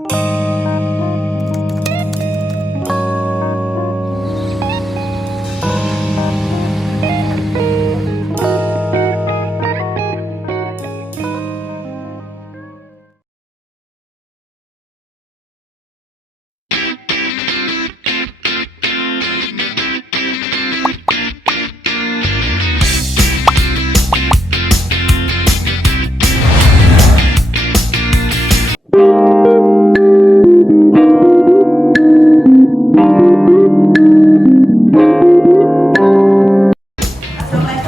Assalamualaikum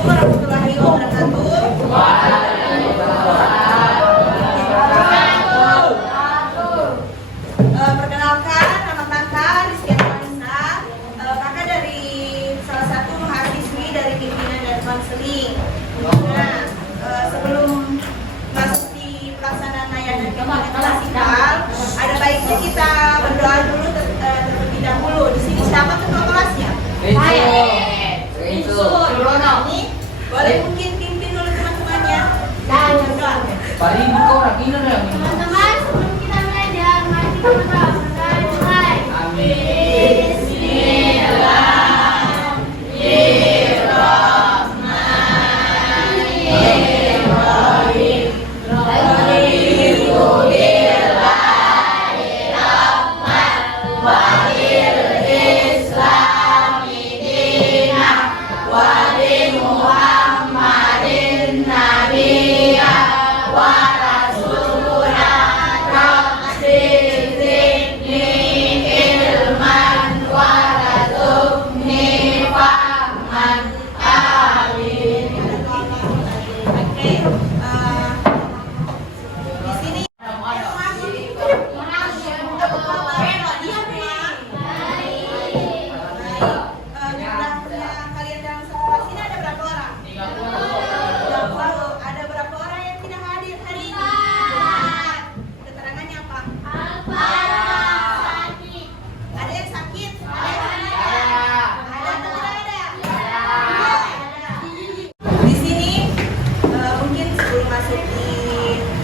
warahmatullahi wabarakatuh. Perkenalkan, nama kakak Rizky Anissa. Kakak dari salah satu mahasiswi dari pimpinan dan konseling. Nah, sebelum masuk di pelaksanaan layanan pimpinan klasikal, ada baiknya kita berdoa dulu terlebih dahulu. Di sini siapa ketua kelasnya? Saya. Ini boleh mungkin pimpin dulu teman-temannya. Dan berdoa. Teman-teman, sebelum kita belajar, mari kita berdoa. Amin.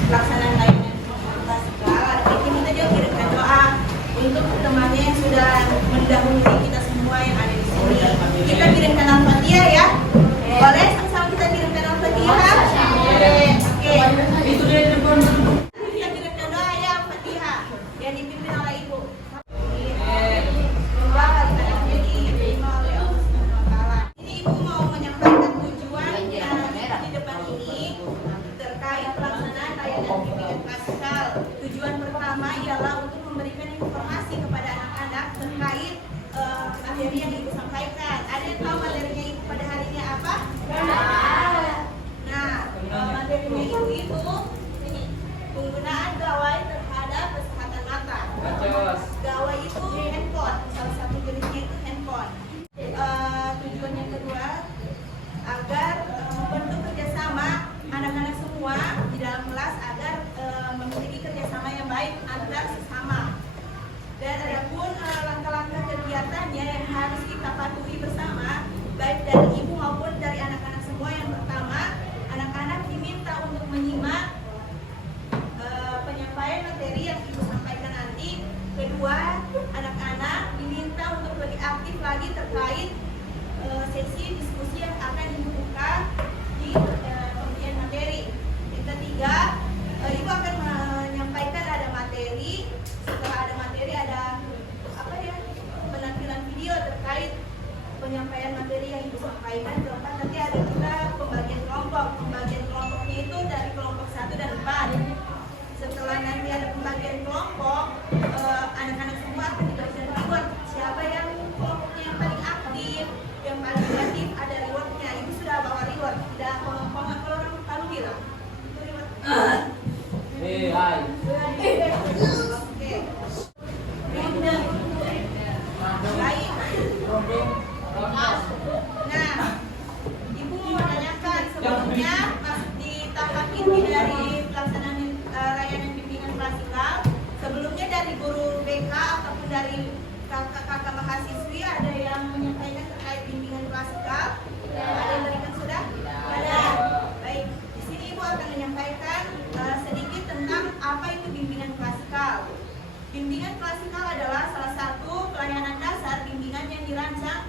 Pelaksanaan layanan klasikal, ada baiknya kita juga kirimkan doa untuk temannya yang sudah mendahului kita semua yang ada di sini. Kita kirimkan Al-Fatihah ya. Boleh sama-sama kita kirimkan Al-Fatihah? Oke. Itu dia di depan. Kita kirimkan doa ya Al-Fatihah yang dipimpin oleh Ibu. Semoga kalimatnya diterima oleh Allah Subhanahu wa Ta'ala. Ini Ibu mau menyampaikan tujuan di depan ini terkait pelaksanaan layanan bimbingan klasikal. Tujuan pertama ialah untuk memberikan informasi kepada anak-anak terkait materi yang Ibu sampaikan. Ada yang tahu materinya Ibu pada hari ini apa? Nah, materinya Ibu itu ini penggunaan gawai terhadap kesehatan mata. Gawai itu handphone, salah satu jenisnya itu handphone. Tujuan yang kedua agar membentuk kerjasama anak-anak semua di dalam kelas agar memiliki kerjasama yang baik antar sesama. Dan ada pun langkah-langkah kegiatannya yang harus kita patuhi bersama, baik dari ibu maupun dari anak-anak semua. Yang pertama, anak-anak diminta untuk menyimak penyampaian materi yang ibu sampaikan nanti. Kedua, anak-anak diminta untuk lebih aktif lagi terkait sesi diskusi yang akan ibu buka di pemberian materi. Yang ketiga, ibu akan menyampaikan ada materi. Setelah ada materi ada penampilan video terkait penyampaian materi yang ibu sampaikan. Keempat, nanti ada juga pembagian kelompok. Pembagian kelompoknya itu dari kelompok 1 dan 4. Setelah nanti ada pembagian kelompok, anak-anak semua akan diberikan reward. Siapa yang kelompoknya yang paling aktif, yang paling kreatif, ada rewardnya. Ibu sudah bawa reward. Tidak kalau orang tahu bilang itu reward. Oke. Baik. Nah, Ibu mau menanyakan sebelumnya masuk di tahap inti dari pelaksanaan layanan bimbingan klasikal. Sebelumnya dari guru BK ataupun dari kakak-kakak mahasiswi ada yang menyampaikan terkait bimbingan klasikal? Ada yang berikan sudah? Ada. Baik. Di sini Ibu akan menyampaikan sedikit tentang apa itu bimbingan klasikal. klasikal adalah salah satu pelayanan dasar bimbingan yang dirancang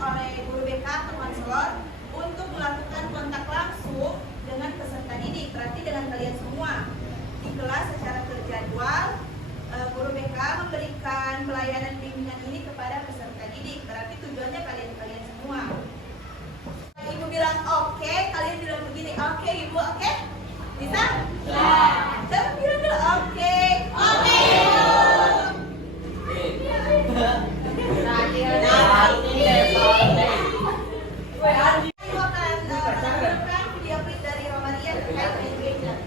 oleh guru BK atau konselor untuk melakukan kontak langsung dengan peserta didik, berarti dengan kalian semua di kelas secara terjadwal. Guru BK memberikan pelayanan bimbingan ini kepada peserta didik, berarti tujuannya kalian semua. Ibu bilang oke, kalian bilang begini, oke Ibu, oke? Bisa? Ya. Coba bilang dulu oke. Oke Ibu. Ibu akan menonton video klip dari Romaria terkait engagement.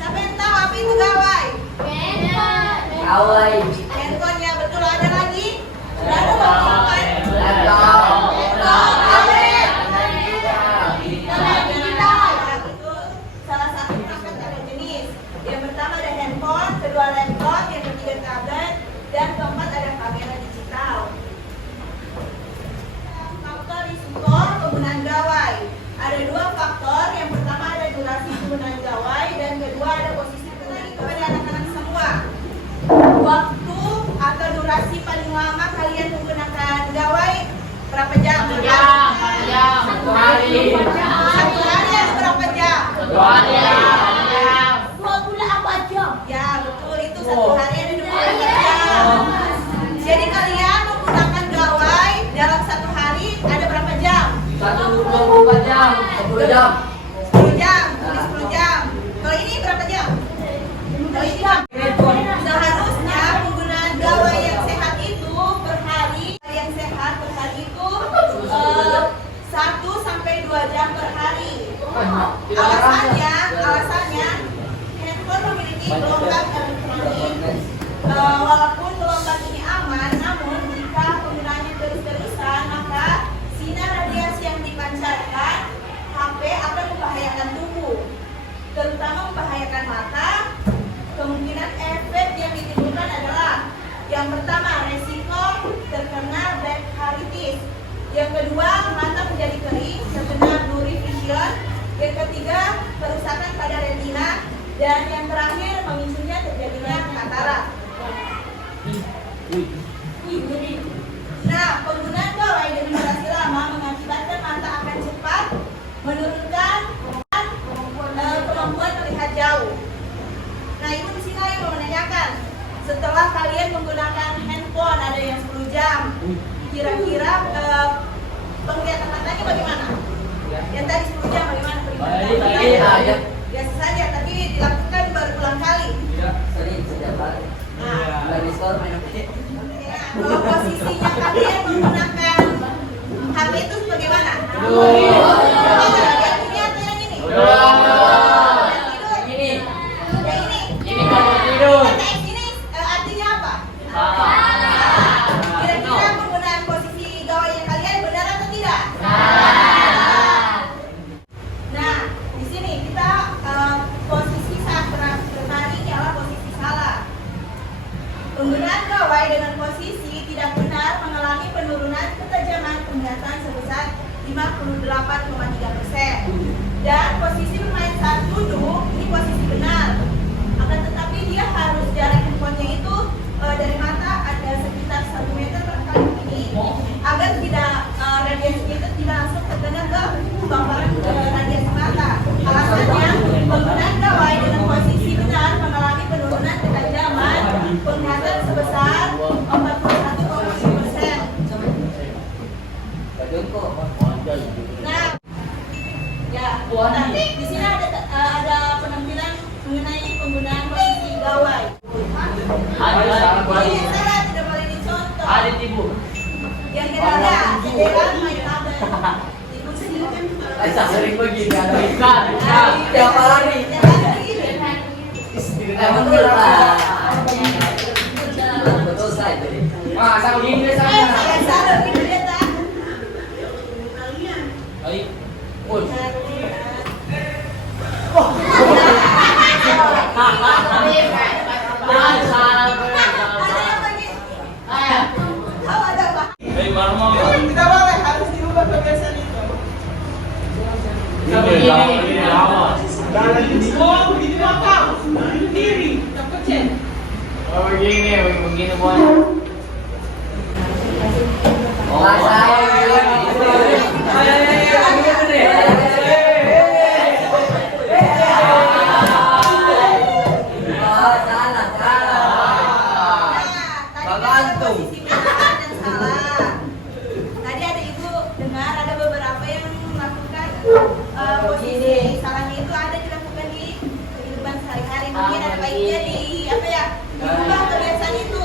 Siapa yang tahu apa itu gawai? Handphone ya, betul. Ada lagi? Ada lagi. Itu salah satu perangkat ada jenis. Yang pertama ada handphone, kedua laptop, yang ketiga tablet, dan keempat ada kamera digital. Faktor risiko penggunaan gawai. Ada dua faktor. Yang pertama ada durasi penggunaan gawai, dan kedua ada posisi penggunaan kepada anak-anak semua. Waktu atau durasi paling lama kalian menggunakan gawai berapa jam? Satu jam. Satu hari. Satu hari ada berapa jam? 2 hari. 24 jam. Ya betul, itu satu hari ada 24 jam. Jadi kalian menggunakan gawai dalam satu hari ada berapa jam? 24 jam. 10 jam. 10 jam, tulis 10 jam. Kalau ini berapa jam? Kalau ini seharusnya penggunaan gawai yang sehat itu per hari, itu 1 sampai 2 jam per hari. Alasannya handphone memiliki gelombang elektronik. Walaupun gelombang ini aman, namun jika penggunaannya terus-terusan, maka sinar radiasi yang dipancarkan HP akan membahayakan tubuh, terutama membahayakan mata. Kemungkinan efek yang ditimbulkan adalah yang pertama, resiko terkena blepharitis. Yang kedua, mata menjadi kering, terkena blurry vision. Yang ketiga, kerusakan pada retina. Dan yang terakhir, memicunya terjadinya katarak. Nah, penggunaan gawai dengan durasi lama mengakibatkan mata akan cepat menurunkan kemampuan melihat jauh. Nah, ibu di sini lagi mau menanyakan, setelah kalian menggunakan handphone ada yang 10 jam, kira-kira penglihatan matanya bagaimana? Yang tadi 10 jam bagaimana penglihatan? Biasa saja, tapi dilakukan baru ulang kali. Nah, kalau posisinya kalian menggunakan HP itu bagaimana? Yang ini atau yang ini? Ini kalau tidur. Ini artinya apa? Kira-kira penggunaan posisi gawainya kalian benar atau tidak? Nah, di sini kita posisi saat berbaring adalah posisi salah. Penggunaan gawai dengan posisi tidak benar mengalami penurunan ketajaman penglihatan sebesar 58,3%. Dan posisi bermain saat duduk ini posisi benar. Akan tetapi dia harus jarak handphonenya itu dari mata ada sekitar 1 meter barangkali ini, agar tidak radiasinya itu tidak langsung terkena ke paparan radiasi mata. Alasannya penggunaan gawai dengan posisi benar mengalami penurunan ketajaman penglihatan sebesar 41,7%. Nah, ya nanti di sini ada penampilan mengenai Ini salah, tidak boleh dicontoh. Ada tibu. Yang ketiga, jendela main tabel. Ibu sendiri. Aisyah sering begini ada ikan. Tiap hari. Betul lah. Betul saja. Wah, sama gini deh saya. Salah gitu dia tak. Baik. Pun. Tahu ada apa? Baik, baru mau. Tidak boleh, harus dirubah kebiasaan itu. Ini lama. Oh begini boy. Oh Tadi ada ibu dengar ada beberapa yang melakukan posisi salahnya itu ada dilakukan di kehidupan sehari-hari, mungkin ada baiknya di apa ya, diubah kebiasaan itu.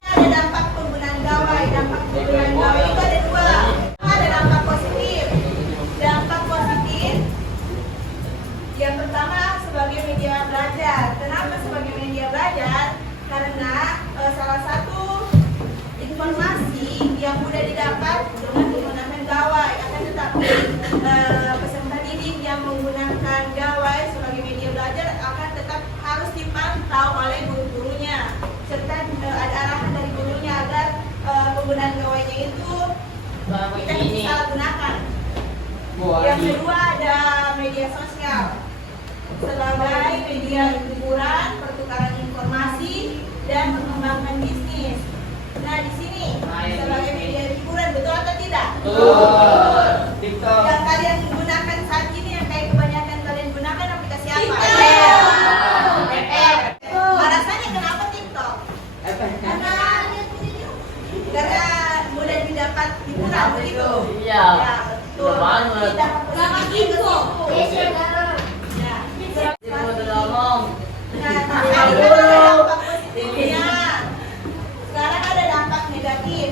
Ada dampak penggunaan gawai. Dampak penggunaan gawai itu ada dua. Ada dampak positif. Dampak positif yang pertama sebagai media belajar. Kenapa sebagai media belajar? Karena salah satu informasi yang mudah didapat dengan menggunakan gawai. Akan tetapi peserta didik yang menggunakan gawai sebagai media belajar akan tetap harus dipantau oleh guru-gurunya, serta ada arahan dari gurunya agar penggunaan gawainya itu tidak disalahgunakan. Yang kedua ada media sosial sebagai media hiburan, pertukaran informasi, dan mengembangkan bisnis. Nah di sini sebagai media hiburan, betul atau tidak? Betul. TikTok. Yang kalian gunakan saat ini, yang kayak kebanyakan kalian gunakan aplikasi apa? Alasannya kenapa TikTok? Karena mudah didapat hiburan begitu. Iya. Ya, betul. Banget. Tidak sama info. Nah, tapi ada dampak positifnya. Sekarang ada dampak negatif.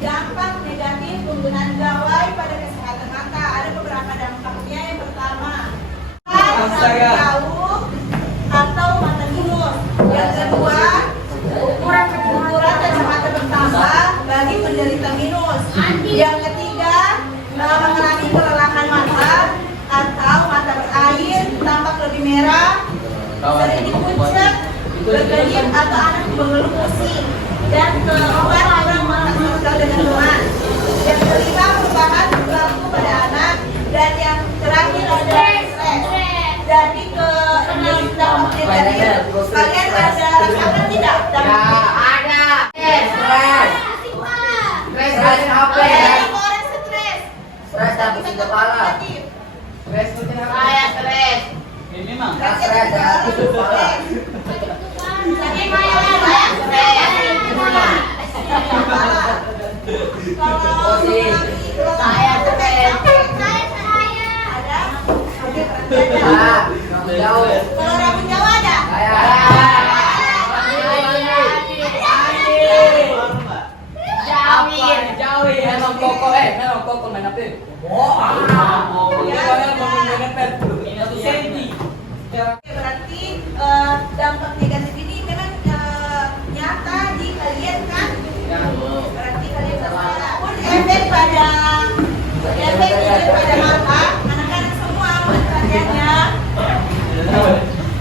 Dampak negatif penggunaan gawai pada kesehatan mata. Ada beberapa dampaknya. Yang pertama, jauh atau mata minus. Yang kedua, ukuran kacamata bertambah bagi penderita minus. Yang ketiga, mengalami kelelahan mata atau mata berair, tampak lebih merah, sering dipucat, berkedip atau anak mengeluh pusing. Dan keempat, orang merasa kesal dengan teman. Yang kelima, perubahan perilaku pada anak. Dan yang terakhir ada stres. Jadi keenam dampak negatif, kalian ada rasakan tidak? Ada. Stres. Stres apa? Orang stres. Stres dan pusing kepala. Negatif. Stres pusing saya stres. Ini mah. Stres dan pusing kepala. Kalau rambut Jawa ada? Memang koko main apa? Berarti dampak negatif ini memang nyata di kalian kan? Berarti kalian salah. Pun efek pada mata, anak-anak semua perhatiannya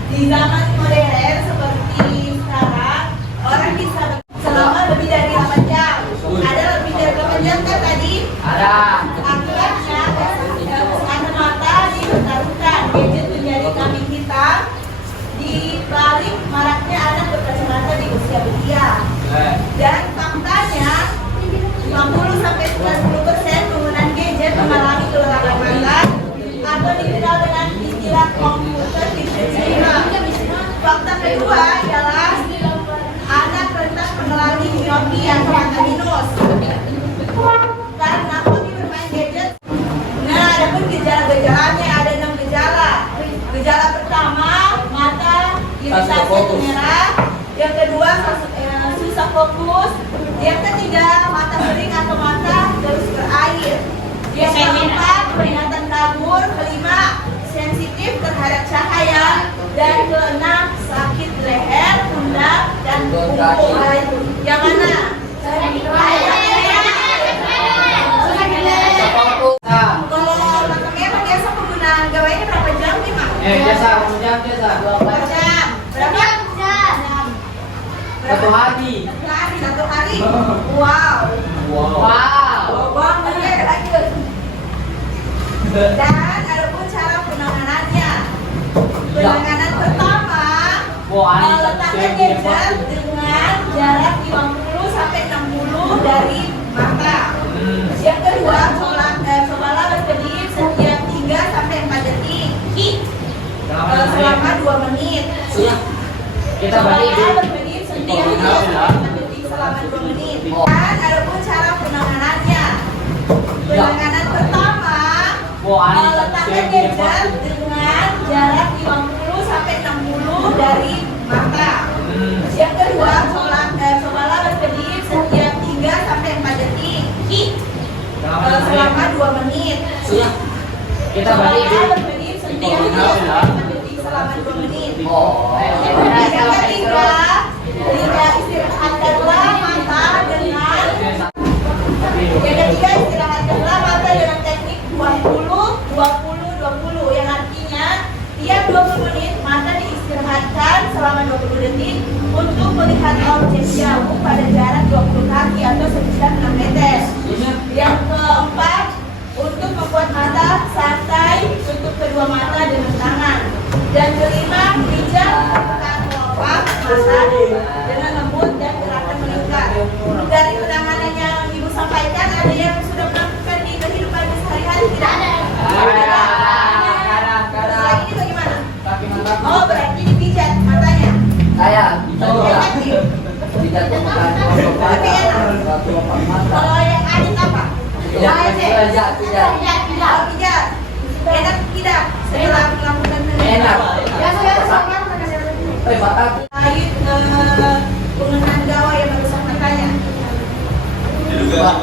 di zaman modern seperti sekarang orang bisa selama lebih dari 8 jam. Ada lebih dari 8 jam kan tadi? Ada. Akibatnya kesehatan mata dipertaruhkan. Gadget menjadi kambing hitam di balik maraknya anak berkacamata di usia belia. Dan faktanya 50-90% penggunaan gadget mengalami kelelahan mata atau dikenal dengan istilah komputer vision syndrome. Fakta kedua adalah anak rentan mengalami miopi atau mata minus karena hobi bermain gadget. Nah, ada pun gejala-gejalanya, ada 6 gejala. Gejala pertama, mata iritasi merah, Yang kedua, susah fokus. Yang ketiga, mata kering atau mata terus berair. Yang keempat, peringatan kabur. Kelima, sensitif terhadap cahaya. Dan keenam, sakit leher, pundak, dan punggung. Yang mana? Kalau makanya biasa penggunaan gawainya berapa jam nih, Mak? Jasa. Berapa jam? Berapa? Satu hari. Satu hari. Wow. Wow banget. Oke, lanjut. Dan ada pun cara penanganannya. Penanganan pertama, letakkan gadget dengan jarak 50 sampai 60 dari mata. Yang kedua, cobalah berkedip setiap 3 sampai 4 detik selama 2 menit. Kita balik Cobalah berkedip setiap 3 sampai 4 detik selama 2 menit. Dan ada pun cara penanganannya. Penanganan pertama, letakkan gadget dengan jarak 50 sampai 60 dari mata. Yang kedua, cobalah berkedip setiap 3 sampai 4 detik selama 2 menit. Kita balik Cobalah berkedip setiap 3 sampai 4 detik selama 2 menit. Yang ketiga, istirahatkanlah mata dengan teknik 20-20-20, yang artinya tiap 20 menit mata diistirahatkan selama 20 detik untuk melihat objek jauh pada jarak 20 kaki atau sekitar 6 meter. Yang keempat, untuk membuat mata santai, tutup kedua mata dengan tangan. Dan kelima, pijat permukaan kelopak mata dengan lembut dan gerakan meningkat. Dari penanganan yang Ibu sampaikan, ada yang sudah melakukan di kehidupan sehari-hari tidak? Ada. Setelah ini bagaimana? Oh, berarti dipijat matanya. Saya Tidak permukaan kelopak mata. Kalau yang adit apa? Pijat. Enak tidak? Setelah melakukan Lain pengenaan gawai yang merusak matanya. Ini sudah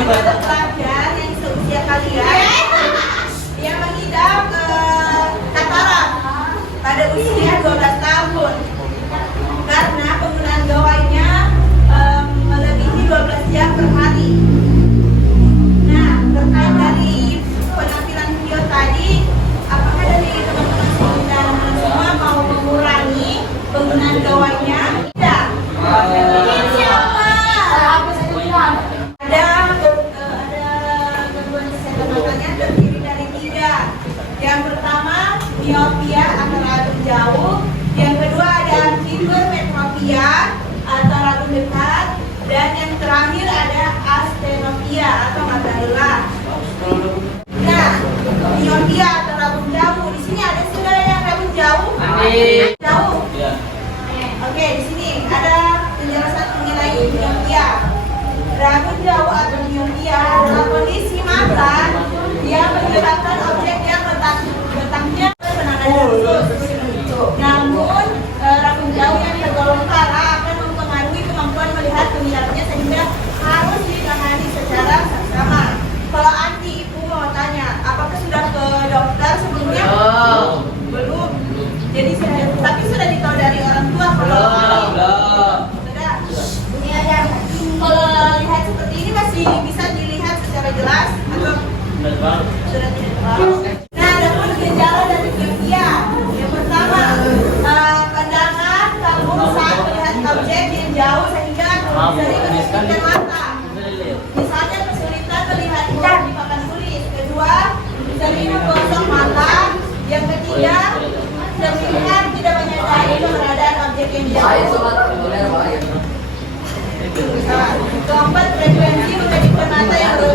belajar pelajar yang seusia kalian yang mengidap katarak pada usia 12 tahun karena penggunaan gawainya melebihi 12 jam per hari. Nah, terkait dari penampilan video tadi, apakah dari teman-teman semua mau mengurangi penggunaan gawainya? Tidak. Ada gangguan kesehatan matanya terdiri dari 3. Yang pertama, miopia atau ragam jauh. Yang kedua ada hipermetropia atau ragam dekat. Dan yang terakhir ada astenopia atau mata lelah. Nah, miopia atau ragam jauh. Di sini ada saudara yang ragam jauh? Jauh. Oke, di sini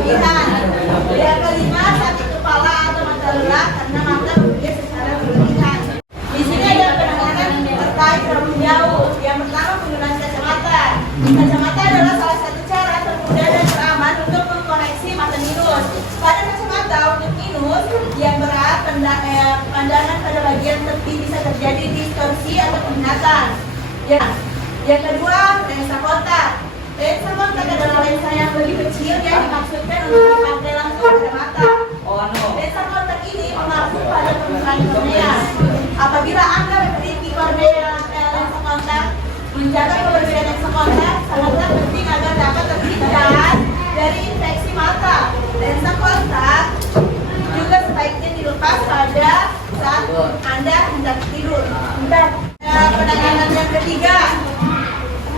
berlebihan. Yang kelima, sakit kepala atau mata lelah karena mata bekerja secara berlebihan. Di sini ada penanganan terkait jarak jauh. Yang pertama, penggunaan kacamata. Kacamata adalah salah satu cara termudah dan teraman untuk mengkoreksi mata minus. Pada kacamata untuk minus yang berat, pandangan pada bagian tepi bisa terjadi distorsi atau penglihatan. Yang kedua, lensa kontak. Lensa kontak adalah lensa yang lebih kecil yang dimaksudkan untuk dipakai langsung pada mata. Lensa kontak ini mengacu pada permukaan kornea. Apabila Anda memiliki kornea lensa kontak, menjaga kebersihan lensa kontak sangatlah penting agar dapat terhindar dari infeksi mata. Lensa kontak juga sebaiknya dilepas pada saat Anda hendak tidur. Penanganan yang ketiga,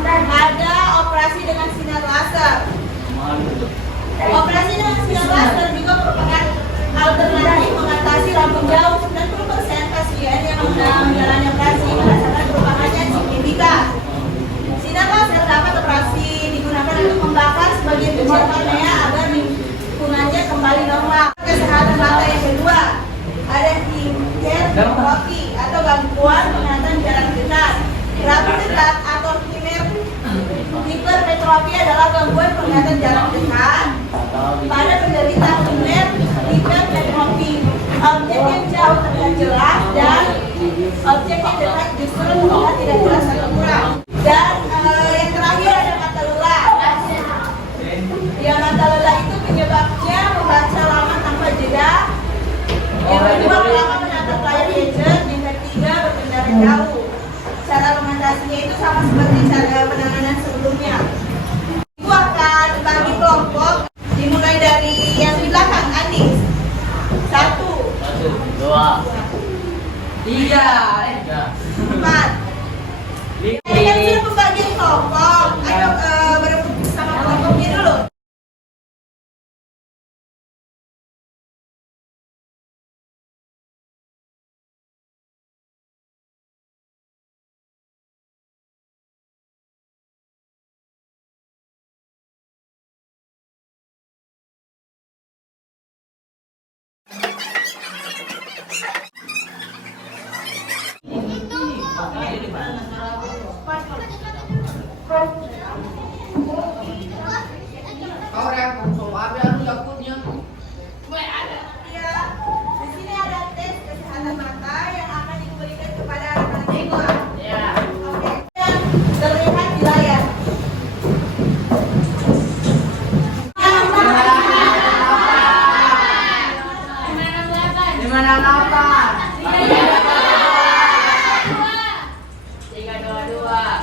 ada operasi dengan sinar laser. Operasi dengan sinar laser juga merupakan alternatif mengatasi lambung jauh. 90% pasien yang menjalani operasi merasakan perubahannya signifikan. Sinar laser dapat operasi digunakan untuk membakar sebagian kecil kornea agar lingkungannya kembali normal. Kesehatan mata yang kedua, ada hipermetropi atau gangguan penglihatan jarak dekat. Jarak dekat atau hipermetropi adalah gangguan penglihatan jarak dekat pada penderita hipermetropi. Objek yang jauh terlihat jelas dan objek yang dekat justru terlihat tidak jelas atau kurang. Dan yang terakhir ada mata lelah. Ya, mata lelah itu penyebabnya membaca lama tanpa jeda. Yang kedua, lama menatap layar gadget. Yang ketiga, berkendara jauh. Cara mengatasinya itu sama seperti cara penanganan sebelumnya. Ibu akan bagi kelompok, dimulai dari yang di belakang, Andis. 1, 2, 3, 4. Yang sudah pembagian kelompok, ayo berebut sama kelompoknya dulu. Ya, di sini ada tes kesehatan mata yang akan diberikan kepada anak-anak siswa. Oke. Yang terlihat di layar. Dimana kapan? 3, 2, 2.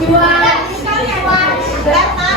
Juara. Juara. Karena